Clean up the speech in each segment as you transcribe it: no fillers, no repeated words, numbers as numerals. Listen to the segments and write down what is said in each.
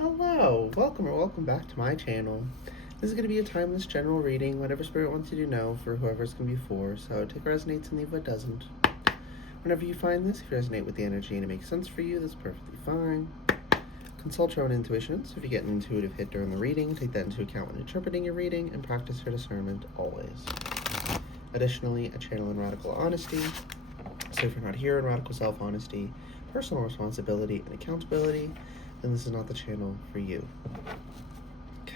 Hello, welcome or welcome back to my channel. This is going to be a timeless general reading, whatever spirit wants you to know for whoever it's going to be for, so take what resonates and leave what doesn't. Whenever you find this, if you resonate with the energy and it makes sense for you, that's perfectly fine. Consult your own intuition, so if you get an intuitive hit during the reading, take that into account when interpreting your reading, and practice your discernment always. Additionally, I channel in radical honesty, so if you're not here in radical self-honesty, personal responsibility, and accountability, then this is not the channel for you. Okay.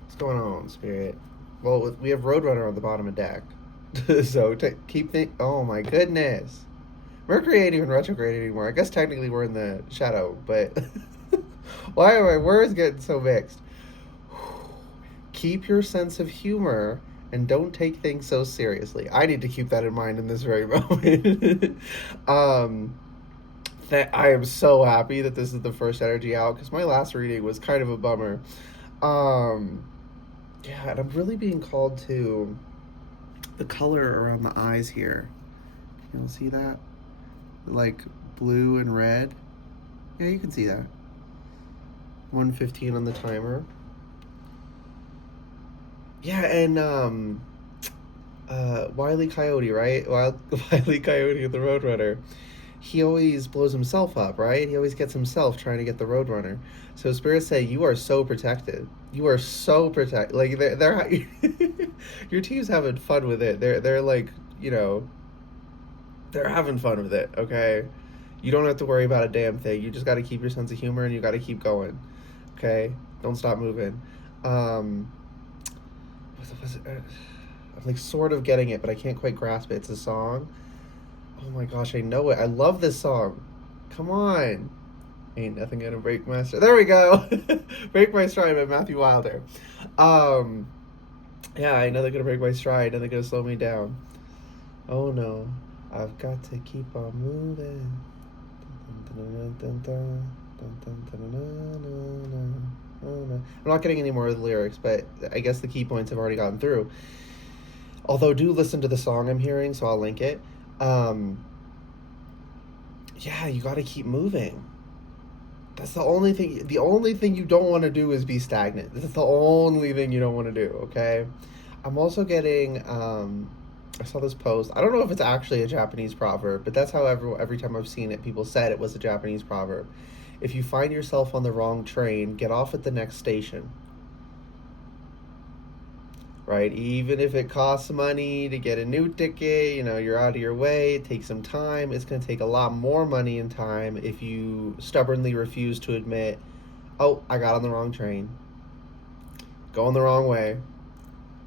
What's going on, Spirit? Well, we have Roadrunner on the bottom of deck. So keep thinking. Oh my goodness. Mercury ain't even retrograde anymore. I guess technically we're in the shadow, but why are my words getting so mixed? Keep your sense of humor and don't take things so seriously. I need to keep that in mind in this very moment. That I am so happy that this is the first energy out, because my last reading was kind of a bummer. Yeah, and I'm really being called to the color around the eyes here. You all see that? Like blue and red. Yeah, you can see that. 1:15 on the timer. Yeah, and Wile E. Coyote, right? Wile E. Coyote and the Roadrunner. He always blows himself up, right? He always gets himself trying to get the Roadrunner. So spirits say you are so protected. You are so protected. Like they're your team's having fun with it. They're like, they're having fun with it. Okay, you don't have to worry about a damn thing. You just got to keep your sense of humor and you got to keep going. Okay, don't stop moving. I'm like sort of getting it, but I can't quite grasp it. It's a song. Oh my gosh, I know it. I love this song. Come on. Ain't nothing gonna break my stride. There we go. Break my stride by Matthew Wilder. Yeah, ain't nothing gonna break my stride. Nothing gonna slow me down. Oh no, I've got to keep on moving. I'm not getting any more of the lyrics, but I guess the key points have already gotten through. Although, do listen to the song I'm hearing, so I'll link it. Yeah, you got to keep moving. That's the only thing. The only thing you don't want to do is be stagnant. That's the only thing you don't want to do. Okay. I'm also getting. I saw this post. I don't know if it's actually a Japanese proverb, but that's how every time I've seen it, people said it was a Japanese proverb. If you find yourself on the wrong train, get off at the next station. Right? Even if it costs money to get a new ticket, you're out of your way, it takes some time. It's going to take a lot more money and time if you stubbornly refuse to admit, oh, I got on the wrong train. Going the wrong way.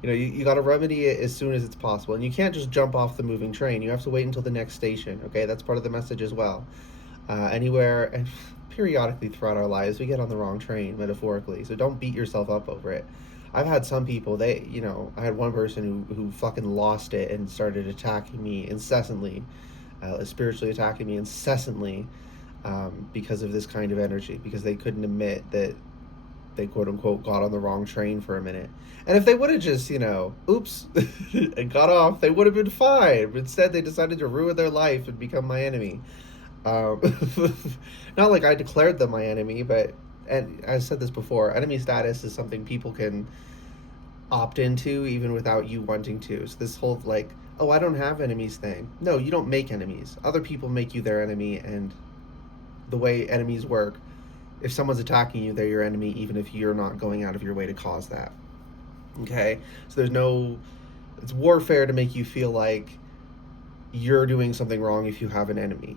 You got to remedy it as soon as it's possible. And you can't just jump off the moving train. You have to wait until the next station. Okay? That's part of the message as well. Anywhere, and periodically throughout our lives, we get on the wrong train, metaphorically. So don't beat yourself up over it. I've had some people, I had one person who fucking lost it and started attacking me incessantly, spiritually attacking me incessantly, because of this kind of energy, because they couldn't admit that they quote unquote got on the wrong train for a minute. And if they would have just, oops, and got off, they would have been fine. But instead, they decided to ruin their life and become my enemy. Not like I declared them my enemy, but, and I said this before, enemy status is something people can opt into even without you wanting to. So this whole like, oh, I don't have enemies thing. No, you don't make enemies. Other people make you their enemy, and the way enemies work, if someone's attacking you, they're your enemy even if you're not going out of your way to cause that. Okay? So it's warfare to make you feel like you're doing something wrong if you have an enemy.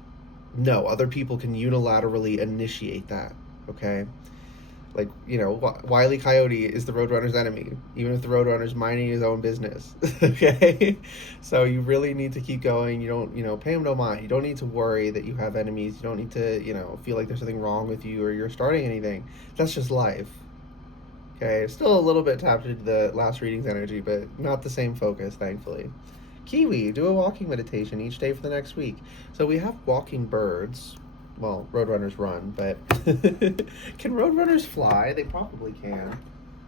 No, other people can unilaterally initiate that, okay? Like, Wile E. Coyote is the Roadrunner's enemy, even if the Roadrunner's minding his own business, okay? So you really need to keep going. You don't, pay him no mind. You don't need to worry that you have enemies. You don't need to, feel like there's something wrong with you or you're starting anything. That's just life, okay? Still a little bit tapped into the last reading's energy, but not the same focus, thankfully. Kiwi, do a walking meditation each day for the next week. So we have walking birds. Well, roadrunners run, but can roadrunners fly? They probably can.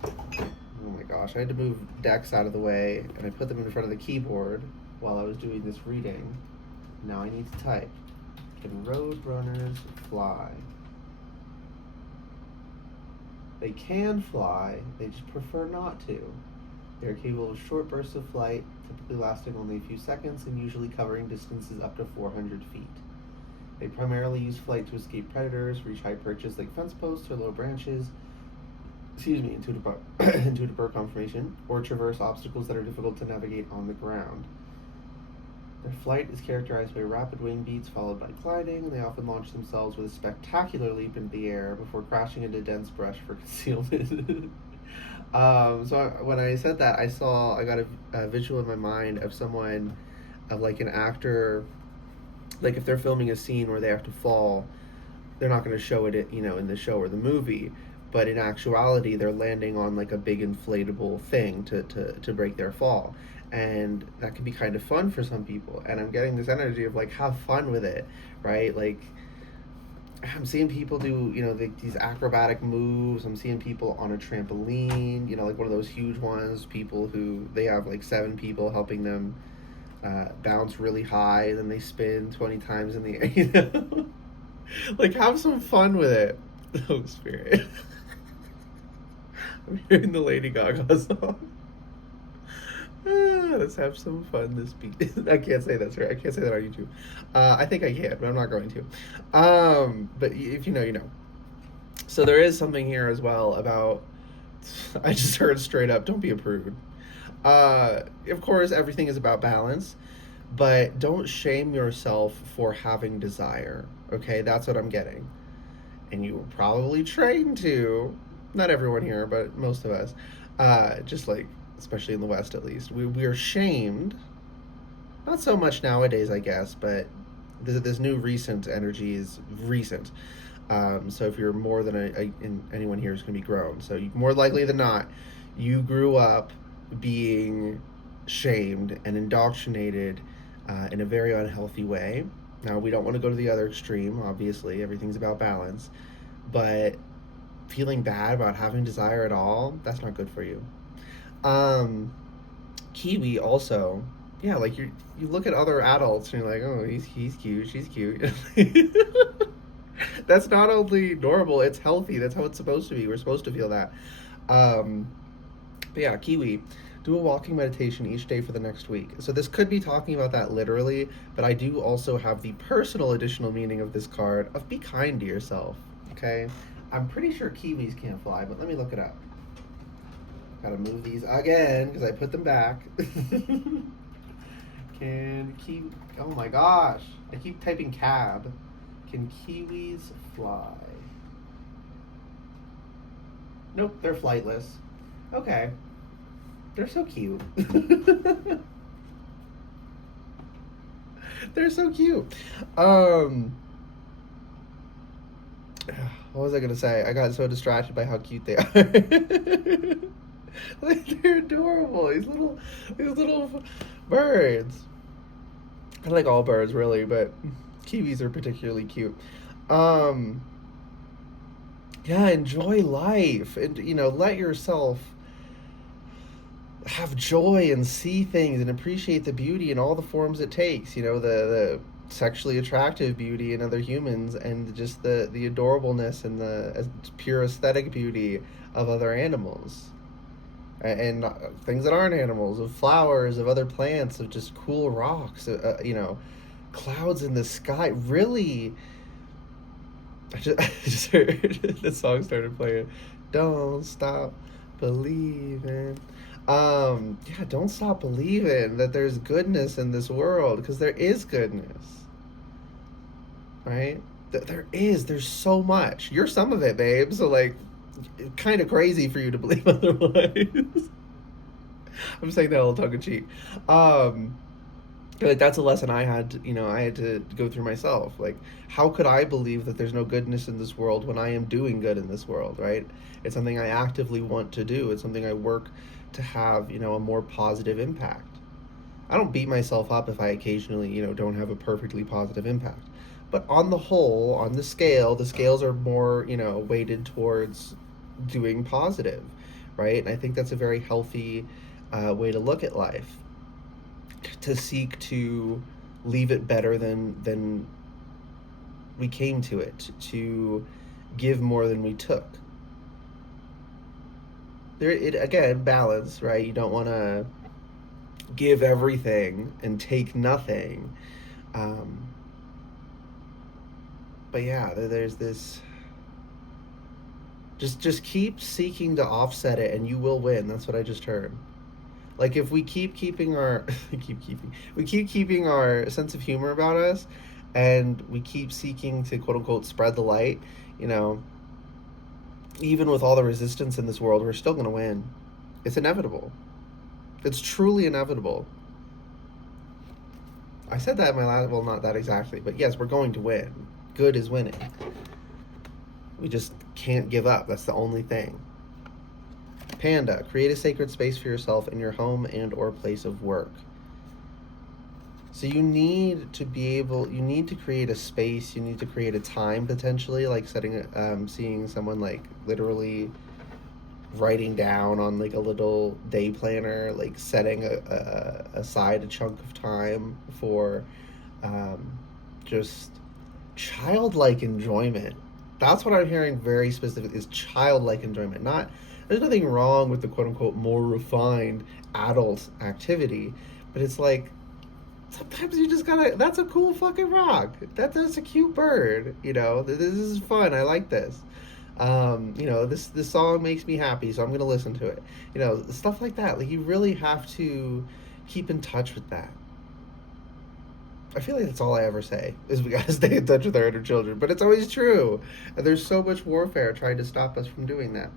Oh my gosh, I had to move decks out of the way, and I put them in front of the keyboard while I was doing this reading. Now I need to type. Can roadrunners fly? They can fly, they just prefer not to. They are capable of short bursts of flight, typically lasting only a few seconds and usually covering distances up to 400 feet. They primarily use flight to escape predators, reach high perches like fence posts or low branches, into the bird conformation, or traverse obstacles that are difficult to navigate on the ground. Their flight is characterized by rapid wing beats followed by gliding, and they often launch themselves with a spectacular leap into the air before crashing into dense brush for concealment. When I said that, I got a visual in my mind of someone, of like an actor, like if they're filming a scene where they have to fall, they're not going to show it, in the show or the movie, but in actuality, they're landing on like a big inflatable thing to break their fall. And that can be kind of fun for some people. And I'm getting this energy of like, have fun with it, right? Like, I'm seeing people do, these acrobatic moves. I'm seeing people on a trampoline, like one of those huge ones, people who, they have like 7 people helping them bounce really high, and then they spin 20 times in the air, Like, have some fun with it. Oh, Spirit. I'm hearing the Lady Gaga song. Let's have some fun this beat. I can't say that's right. I can't say that on YouTube. I think I can, but I'm not going to. But if you know, you know. So there is something here as well about. I just heard straight up, don't be a prude. Of course, everything is about balance, but don't shame yourself for having desire. Okay, that's what I'm getting. And you were probably trained to. Not everyone here, but most of us. Just like, especially in the West at least, we're shamed. Not so much nowadays, I guess, but this new recent energy is recent. So if you're more than anyone here is going to be grown. So more likely than not, you grew up being shamed and indoctrinated in a very unhealthy way. Now, we don't want to go to the other extreme, obviously. Everything's about balance. But feeling bad about having desire at all, that's not good for you. Kiwi also, yeah, like you look at other adults and you're like, oh, he's cute, she's cute. That's not only normal, it's healthy. That's how it's supposed to be. We're supposed to feel that. But yeah, Kiwi, do a walking meditation each day for the next week. So this could be talking about that literally, but I do also have the personal additional meaning of this card of be kind to yourself. Okay, I'm pretty sure kiwis can't fly, but let me look it up. Gotta move these again because I put them back. Oh my gosh, I keep typing cab. Can kiwis fly? Nope, they're flightless. Okay. They're so cute. They're so cute. What was I gonna say? I got so distracted by how cute they are. Like, they're adorable. These little birds. I like all birds really, but kiwis are particularly cute. Yeah, enjoy life and let yourself have joy and see things and appreciate the beauty in all the forms it takes. The sexually attractive beauty in other humans, and just the adorableness and the pure aesthetic beauty of other animals, and things that aren't animals, of flowers, of other plants, of just cool rocks, clouds in the sky. Really, I just heard the song started playing. Don't stop believing. Yeah, don't stop believing that there's goodness in this world, because there is goodness, right? There's so much. You're some of it, babe. So like, kind of crazy for you to believe otherwise. I'm saying that a little tongue in cheek. Like, that's a lesson I had to go through myself. Like, how could I believe that there's no goodness in this world when I am doing good in this world, right? It's something I actively want to do. It's something I work to have, a more positive impact. I don't beat myself up if I occasionally, don't have a perfectly positive impact. But on the whole, on the scales are more, weighted towards doing positive, right? And I think that's a very healthy way to look at life. To seek to leave it better than we came to it, to give more than we took. it again, balance, right? You don't want to give everything and take nothing. Um, but yeah, there's this. Just keep seeking to offset it, and you will win. That's what I just heard. Like if we keep keeping our we keep keeping our sense of humor about us, and we keep seeking to quote unquote spread the light, you know, even with all the resistance in this world, we're still going to win. It's inevitable. It's truly inevitable. I said that in my last, well, not that exactly, but yes, we're going to win. Good is winning. We just can't give up. That's the only thing. Panda, create a sacred space for yourself in your home and or place of work. So you need to create a space, you need to create a time potentially, like seeing someone like literally writing down on like a little day planner, like setting aside a chunk of time for just childlike enjoyment. That's what I'm hearing very specifically is childlike enjoyment. Not there's nothing wrong with the quote unquote more refined adult activity, but it's like sometimes you just gotta. That's a cool fucking rock. That's a cute bird. You know, this is fun. I like this. You know, this song makes me happy, so I'm gonna listen to it. You know, stuff like that. Like you really have to keep in touch with that. I feel like that's all I ever say is we gotta stay in touch with our inner children, but it's always true. And there's so much warfare trying to stop us from doing that.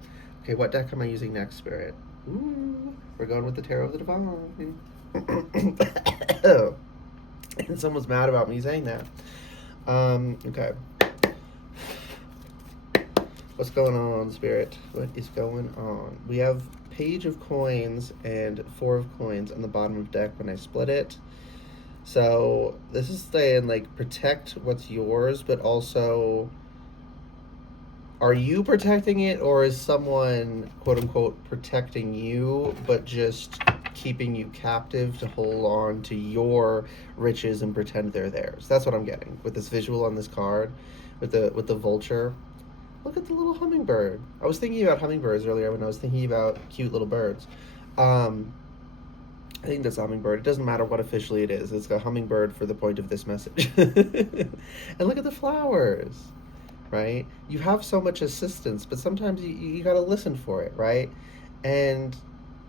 Okay, what deck am I using next, Spirit? Ooh, we're going with the Tarot of the Divine. And someone's mad about me saying that. Okay. What's going on, Spirit? What is going on? We have Page of Coins and Four of Coins on the bottom of deck when I split it. So this is saying like protect what's yours, but also are you protecting it, or is someone quote unquote protecting you but just keeping you captive to hold on to your riches and pretend they're theirs? That's what I'm getting with this visual on this card with the vulture. Look at the little hummingbird. I was thinking about hummingbirds earlier when I was thinking about cute little birds. I think that's a hummingbird. It doesn't matter what officially it is. It's a hummingbird for the point of this message. And look at the flowers, right? You have so much assistance, but sometimes you got to listen for it, right? And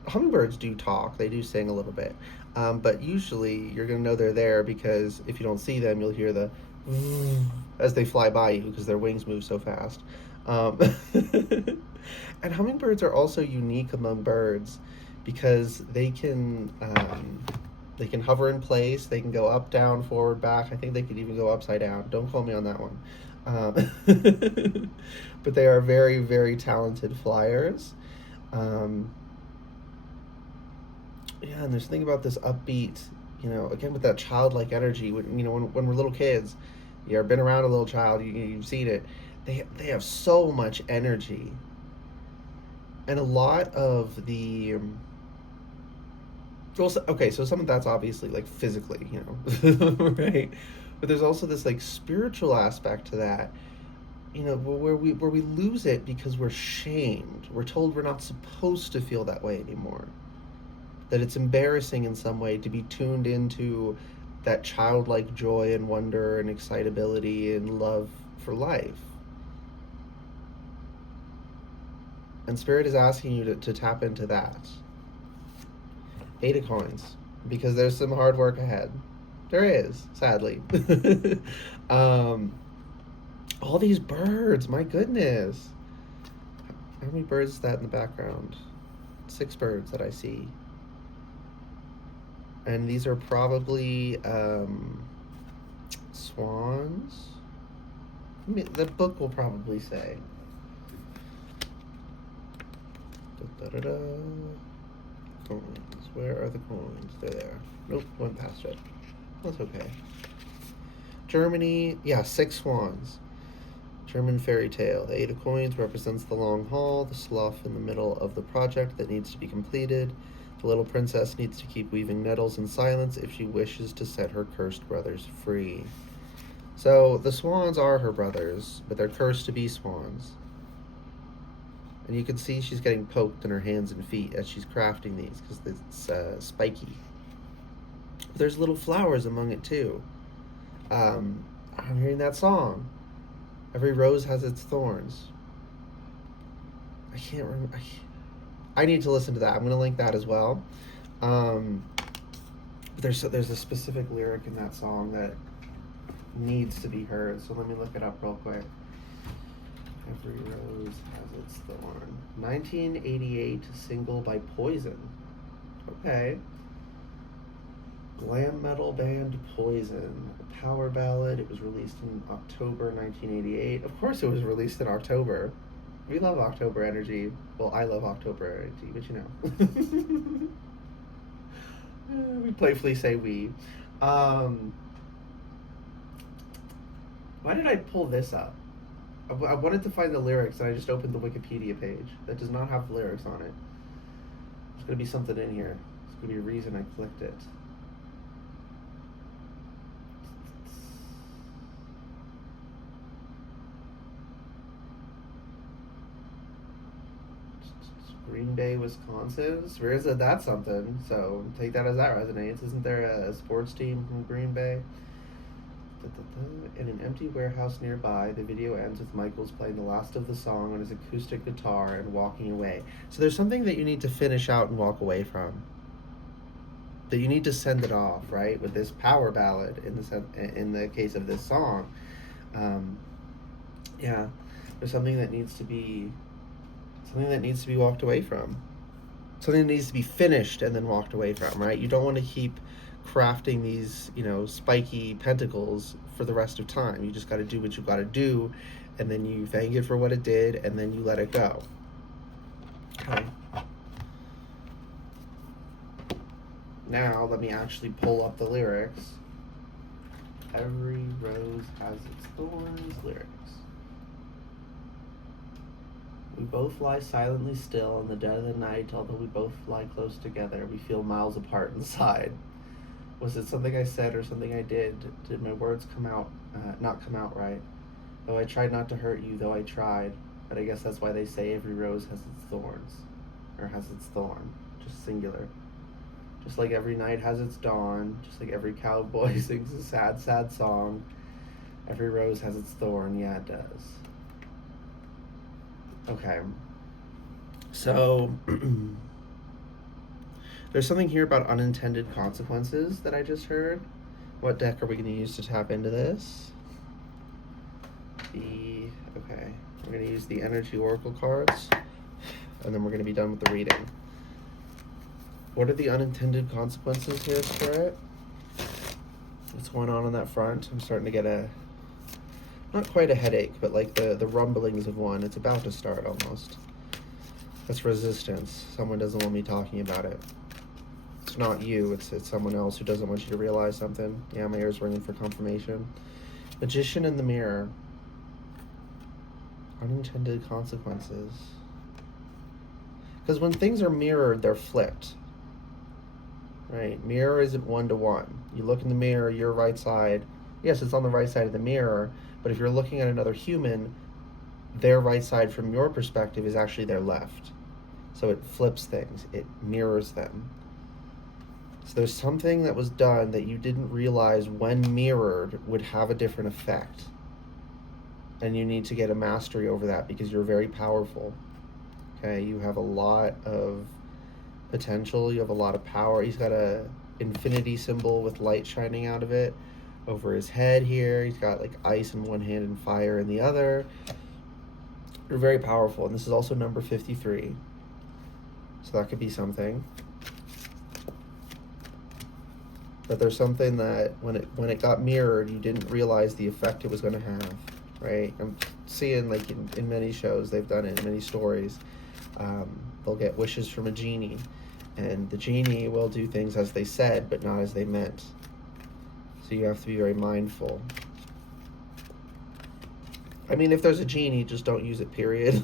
hummingbirds do talk. They do sing a little bit. But usually you're going to know they're there because if you don't see them, you'll hear the as they fly by you because their wings move so fast. And hummingbirds are also unique among birds because they can hover in place. They can go up, down, forward, back. I think they could even go upside down. Don't quote me on that one. But they are very, very talented flyers. Yeah, and there's something about this upbeat, you know, again with that childlike energy. When we're little kids, you've been around a little child, you've seen it. They have so much energy, and a lot of the well, okay, so some of that's obviously like physically, you know, right? But there's also this like spiritual aspect to that, you know, where we lose it because we're shamed. We're told we're not supposed to feel that way anymore. That it's embarrassing in some way to be tuned into that childlike joy and wonder and excitability and love for life. And Spirit is asking you to tap into that. 8 of Coins, because there's some hard work ahead. There is, sadly. All these birds, my goodness. How many birds is that in the background? 6 birds that I see. And these are probably swans. The book will probably say. Da-da-da-da. Coins. Where are the coins? They're there. Nope, went past it. That's okay. Germany, yeah, 6 swans. German fairy tale. The 8 of Coins represents the long haul, the slough in the middle of the project that needs to be completed. The little princess needs to keep weaving nettles in silence if she wishes to set her cursed brothers free. So the swans are her brothers, but they're cursed to be swans. And you can see she's getting poked in her hands and feet as she's crafting these because it's spiky. There's little flowers among it too. I'm hearing that song. Every rose has its thorns. I can't remember. I need to listen to that. I'm going to link that as well. There's a specific lyric in that song that needs to be heard. So let me look it up real quick. Every rose has its thorn. 1988 single by Poison. Okay. Glam metal band Poison. A power ballad. It was released in October 1988. Of course it was released in October. We love October energy. Well, I love October energy, but you know. We playfully say we. Why did I pull this up? I wanted to find the lyrics, and I just opened the Wikipedia page. That does not have the lyrics on it. There's going to be something in here. There's going to be a reason I clicked it. Green Bay, Wisconsin. Spirit said that's something, so take that as that resonates. Isn't there a sports team from Green Bay? In an empty warehouse nearby, the video ends with Michaels playing the last of the song on his acoustic guitar and walking away. So there's something that you need to finish out and walk away from. That you need to send it off, right? With this power ballad in the case of this song. Yeah, there's something that needs to be walked away from. Something that needs to be finished and then walked away from, right? You don't want to keep crafting these, spiky pentacles for the rest of time. You just got to do what you got to do, and then you thank it for what it did, and then you let it go. Okay. Now, let me actually pull up the lyrics. Every rose has its thorns lyrics. We both lie silently still in the dead of the night, although we both lie close together. We feel miles apart inside. Was it something I said or something I did? Did my words not come out right? Though I tried not to hurt you, though I tried. But I guess that's why they say every rose has its thorns. Or has its thorn. Just singular. Just like every night has its dawn. Just like every cowboy sings a sad, sad song. Every rose has its thorn. Yeah, it does. Okay. So, there's something here about unintended consequences that I just heard. What deck are we going to use to tap into this? Okay. We're going to use the Energy Oracle cards, and then we're going to be done with the reading. What are the unintended consequences here, Spirit? What's going on that front? I'm starting to get not quite a headache, but like the rumblings of one. It's about to start almost. That's resistance. Someone doesn't want me talking about it. It's not you, it's someone else who doesn't want you to realize something. Yeah, my ear's ringing for confirmation. Magician in the mirror. Unintended consequences. Because when things are mirrored, they're flipped. Right? Mirror isn't one-to-one. You look in the mirror, your right side. Yes, it's on the right side of the mirror, but if you're looking at another human, their right side from your perspective is actually their left. So it flips things. It mirrors them. So there's something that was done that you didn't realize when mirrored would have a different effect. And you need to get a mastery over that because you're very powerful. Okay, you have a lot of potential. You have a lot of power. He's got a infinity symbol with light shining out of it over his head here. He's got like ice in one hand and fire in the other. You're very powerful. And this is also number 53. So that could be something. But there's something that when it got mirrored, you didn't realize the effect it was going to have, right? I'm seeing like in many shows, they've done it in many stories. They'll get wishes from a genie, and the genie will do things as they said, but not as they meant. So you have to be very mindful. I mean, if there's a genie, just don't use it, period.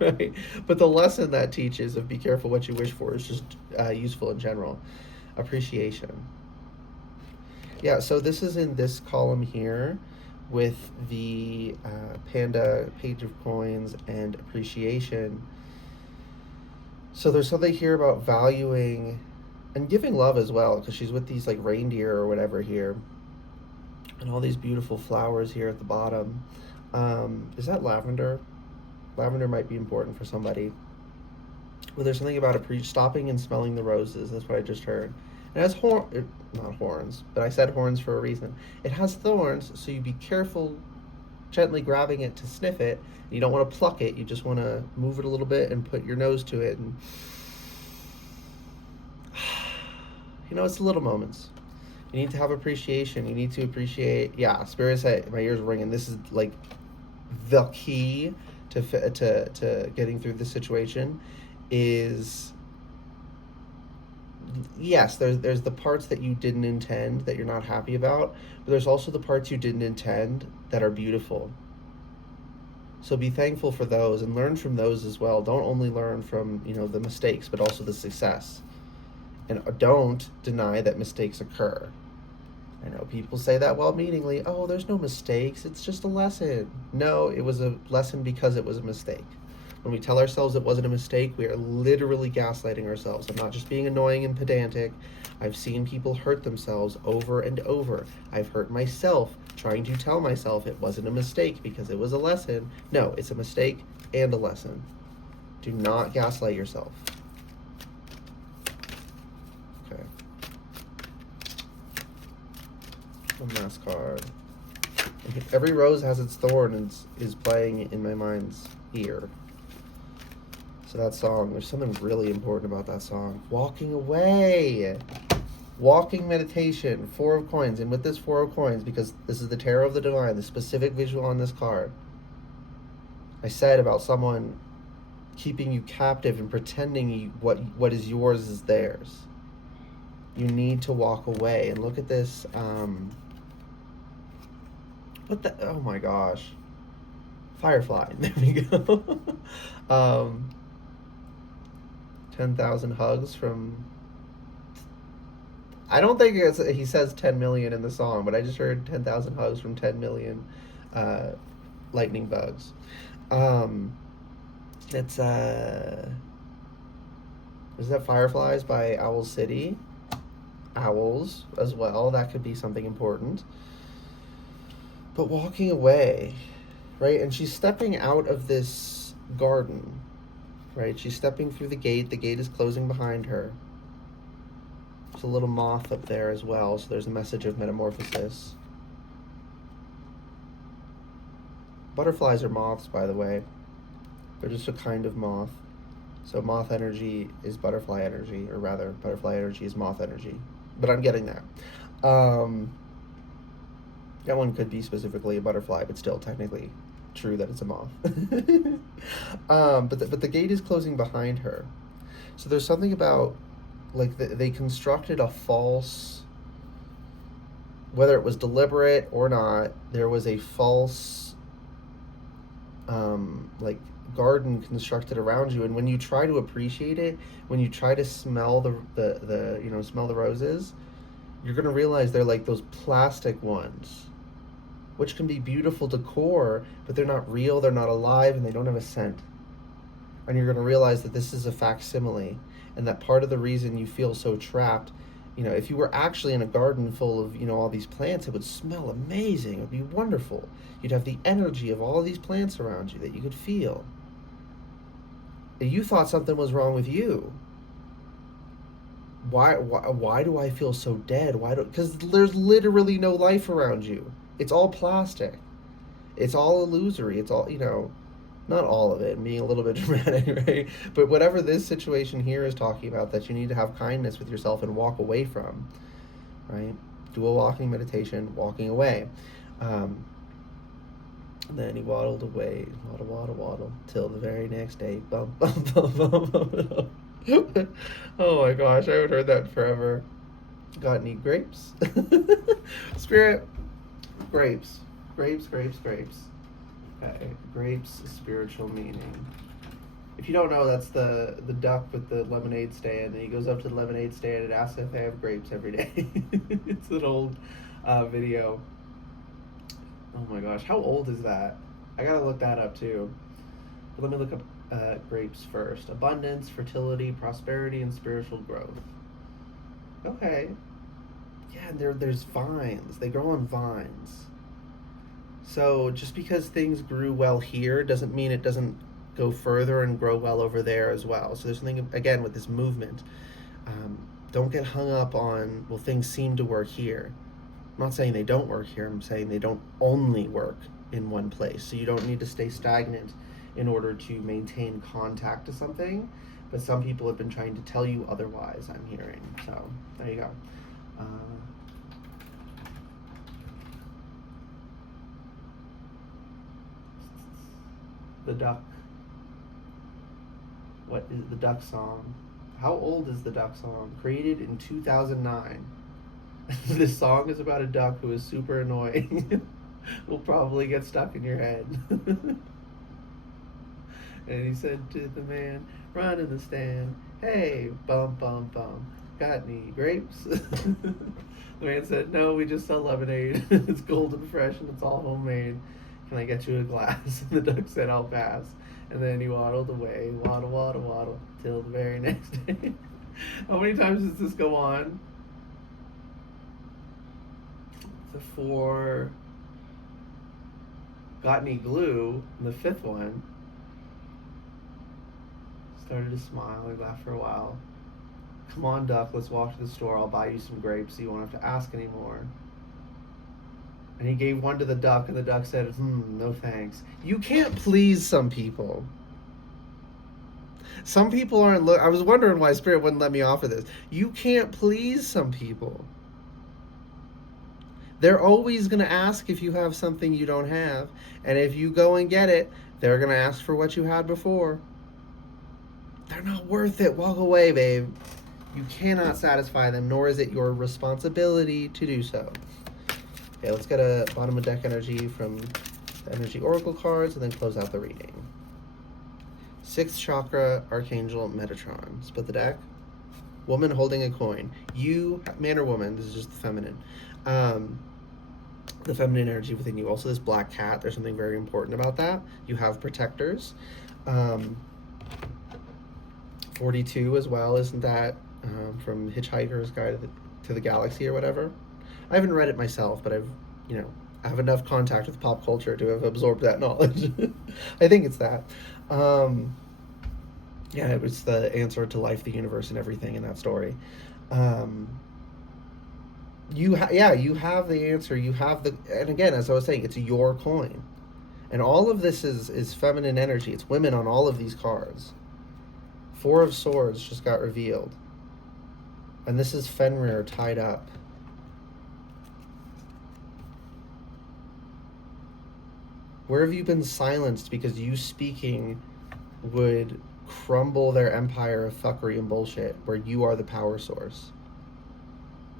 Right? But the lesson that teaches of be careful what you wish for is just useful in general. Appreciation. Yeah, so this is in this column here with the Panda Page of Coins and Appreciation. So there's something here about valuing and giving love as well, because she's with these like reindeer or whatever here, and all these beautiful flowers here at the bottom. Is that lavender? Lavender might be important for somebody. Well, there's something about stopping and smelling the roses. That's what I just heard. It has not horns, but I said horns for a reason. It has thorns, so you be careful gently grabbing it to sniff it. You don't want to pluck it. You just want to move it a little bit and put your nose to it. And it's the little moments. You need to have appreciation. You need to appreciate. Yeah, Spirit said my ears are ringing. This is like the key to getting through this situation. Is yes, there's the parts that you didn't intend that you're not happy about, but there's also the parts you didn't intend that are beautiful. So be thankful for those and learn from those as well. Don't only learn from the mistakes, but also the success. And don't deny that mistakes occur. I know people say that well-meaningly. Oh, there's no mistakes. It's just a lesson. No, it was a lesson because it was a mistake. When we tell ourselves it wasn't a mistake, we are literally gaslighting ourselves. I'm not just being annoying and pedantic. I've seen people hurt themselves over and over. I've hurt myself trying to tell myself it wasn't a mistake because it was a lesson. No, it's a mistake and a lesson. Do not gaslight yourself. Okay. One last card. Every rose has its thorn and is playing in my mind's ear. So that song, there's something really important about that song. Walking away. Walking meditation. 4 of coins. And with this 4 of coins, because this is the Tarot of the Divine, the specific visual on this card, I said about someone keeping you captive and pretending what is yours is theirs. You need to walk away. And look at this. Oh my gosh. Firefly. There we go. 10,000 hugs from... I don't think he says 10 million in the song, but I just heard 10,000 hugs from 10 million lightning bugs. Is that Fireflies by Owl City? Owls as well. That could be something important. But walking away, right? And she's stepping out of this garden. Right, she's stepping through the gate. The gate is closing behind her. There's a little moth up there as well, so there's a message of metamorphosis. Butterflies are moths, by the way. They're just a kind of moth. So moth energy is butterfly energy, or rather, butterfly energy is moth energy. But I'm getting there. That one could be specifically a butterfly, but still technically true that it's a moth. But the gate is closing behind her. So there's something about, like, they constructed a false, whether it was deliberate or not, there was a false, like, garden constructed around you. And when you try to appreciate it, when you try to smell smell the roses, you're going to realize they're like those plastic ones, which can be beautiful decor, but they're not real, they're not alive, and they don't have a scent. And you're going to realize that this is a facsimile, and that part of the reason you feel so trapped, if you were actually in a garden full of, all these plants, it would smell amazing, it would be wonderful. You'd have the energy of all of these plants around you that you could feel. And you thought something was wrong with you. Why do I feel so dead? Because there's literally no life around you. It's all plastic. It's all illusory. It's all, not all of it, being a little bit dramatic, right? But whatever this situation here is talking about, that you need to have kindness with yourself and walk away from, right? Do a walking meditation, walking away. And then he waddled away, waddle, till the very next day. Bum, bum, bum, bum, bum. Oh my gosh, I haven't heard that forever. Got any grapes? Spirit. Grapes. Okay, grapes, spiritual meaning. If you don't know, that's the duck with the lemonade stand, and he goes up to the lemonade stand and asks if they have grapes every day. It's an old video. Oh my gosh, how old is that? I gotta look that up too. But let me look up grapes first. Abundance, fertility, prosperity, and spiritual growth. Okay. Yeah, and there's vines. They grow on vines. So just because things grew well here doesn't mean it doesn't go further and grow well over there as well. So there's something, again, with this movement. Don't get hung up on, well, things seem to work here. I'm not saying they don't work here. I'm saying they don't only work in one place. So you don't need to stay stagnant in order to maintain contact to something. But some people have been trying to tell you otherwise, I'm hearing. So there you go. The duck. What is the duck song? How old is the duck song? Created in 2009. This song is about a duck who is super annoying. Will probably get stuck in your head. And he said to the man running the stand, "Hey, bum, bum, bum, got any grapes?" The man said, "No, we just sell lemonade. It's golden fresh and it's all homemade. Can I get you a glass?" And the duck said, "I'll pass." And then he waddled away, waddle, waddle, waddle, till the very next day. How many times does this go on? The four. Got any glue? And the fifth one. Started to smile and laugh for a while. "Come on, duck, let's walk to the store. I'll buy you some grapes so you won't have to ask anymore." And he gave one to the duck, and the duck said, "No thanks." You can't please some people. Some people aren't. I was wondering why Spirit wouldn't let me offer this. You can't please some people. They're always going to ask if you have something you don't have. And if you go and get it, they're going to ask for what you had before. They're not worth it. Walk away, babe. You cannot satisfy them, nor is it your responsibility to do so. Okay, let's get a bottom of deck energy from the Energy Oracle cards and then close out the reading. 6th chakra, Archangel Metatron. Split the deck. Woman holding a coin. You, man or woman, this is just the feminine. The feminine energy within you. Also, this black cat, there's something very important about that. You have protectors. 42 as well, isn't that from Hitchhiker's Guide to the Galaxy or whatever? I haven't read it myself, but I have enough contact with pop culture to have absorbed that knowledge. I think it's that. Yeah, it was the answer to life, the universe, and everything in that story. You have the answer. You have and again, as I was saying, it's your coin. And all of this is feminine energy. It's women on all of these cards. 4 of Swords just got revealed. And this is Fenrir tied up. Where have you been silenced because you speaking would crumble their empire of fuckery and bullshit where you are the power source?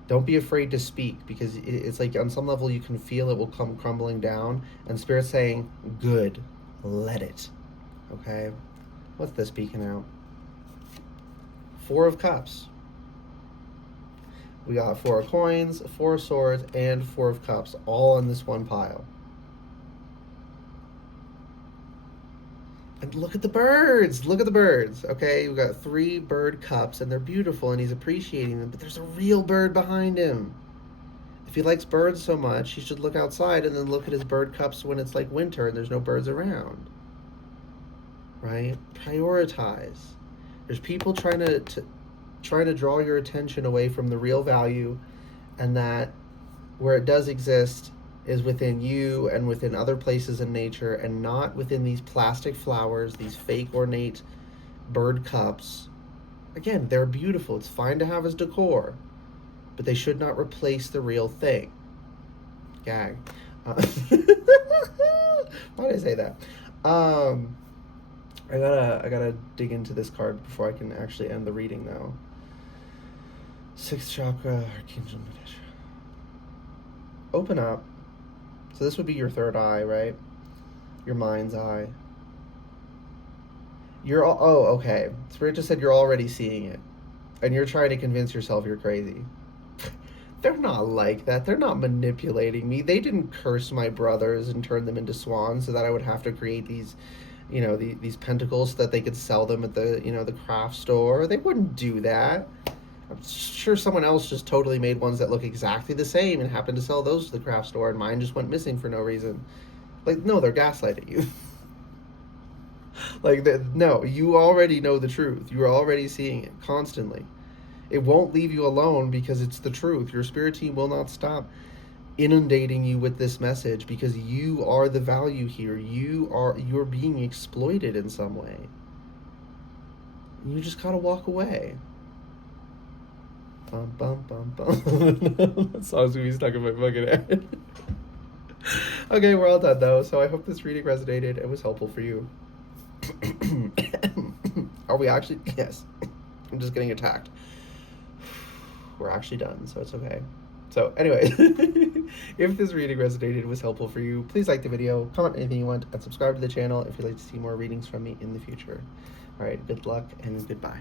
Don't be afraid to speak, because it's like on some level you can feel it will come crumbling down, and Spirit's saying, good, let it. Okay? What's this speaking out? 4 of Cups. We got 4 of Coins, 4 of Swords, and 4 of Cups, all in this one pile. And look at the birds. Look at the birds. Okay, we've got 3 bird cups, and they're beautiful, and he's appreciating them. But there's a real bird behind him. If he likes birds so much, he should look outside and then look at his bird cups when it's like winter and there's no birds around. Right? Prioritize. There's people trying to draw your attention away from the real value, and that where it does exist is within you and within other places in nature, and not within these plastic flowers, these fake ornate bird cups. Again, they're beautiful. It's fine to have as decor, but they should not replace the real thing. Gag. Why did I say that? I gotta dig into this card before I can actually end the reading, though. 6th chakra, Archangel Metatron. Open up. So this would be your third eye, right? Your mind's eye. Okay. Spirit just said you're already seeing it. And you're trying to convince yourself you're crazy. They're not like that. They're not manipulating me. They didn't curse my brothers and turn them into swans so that I would have to create these, these pentacles so that they could sell them at the, the craft store. They wouldn't do that. I'm sure someone else just totally made ones that look exactly the same and happened to sell those to the craft store, and mine just went missing for no reason. Like, no, they're gaslighting you. Like, no, you already know the truth. You are already seeing it constantly. It won't leave you alone because it's the truth. Your spirit team will not stop inundating you with this message because you are the value here. You're being exploited in some way. You just gotta walk away. Bum bum bum bum. That song's gonna be stuck in my fucking head. Okay, we're all done though, so I hope this reading resonated and was helpful for you. Are we actually? Yes. I'm just getting attacked. We're actually done, so it's okay. So anyway, if this reading resonated, was helpful for you, please like the video, comment anything you want, and subscribe to the channel if you'd like to see more readings from me in the future. All right, good luck and goodbye.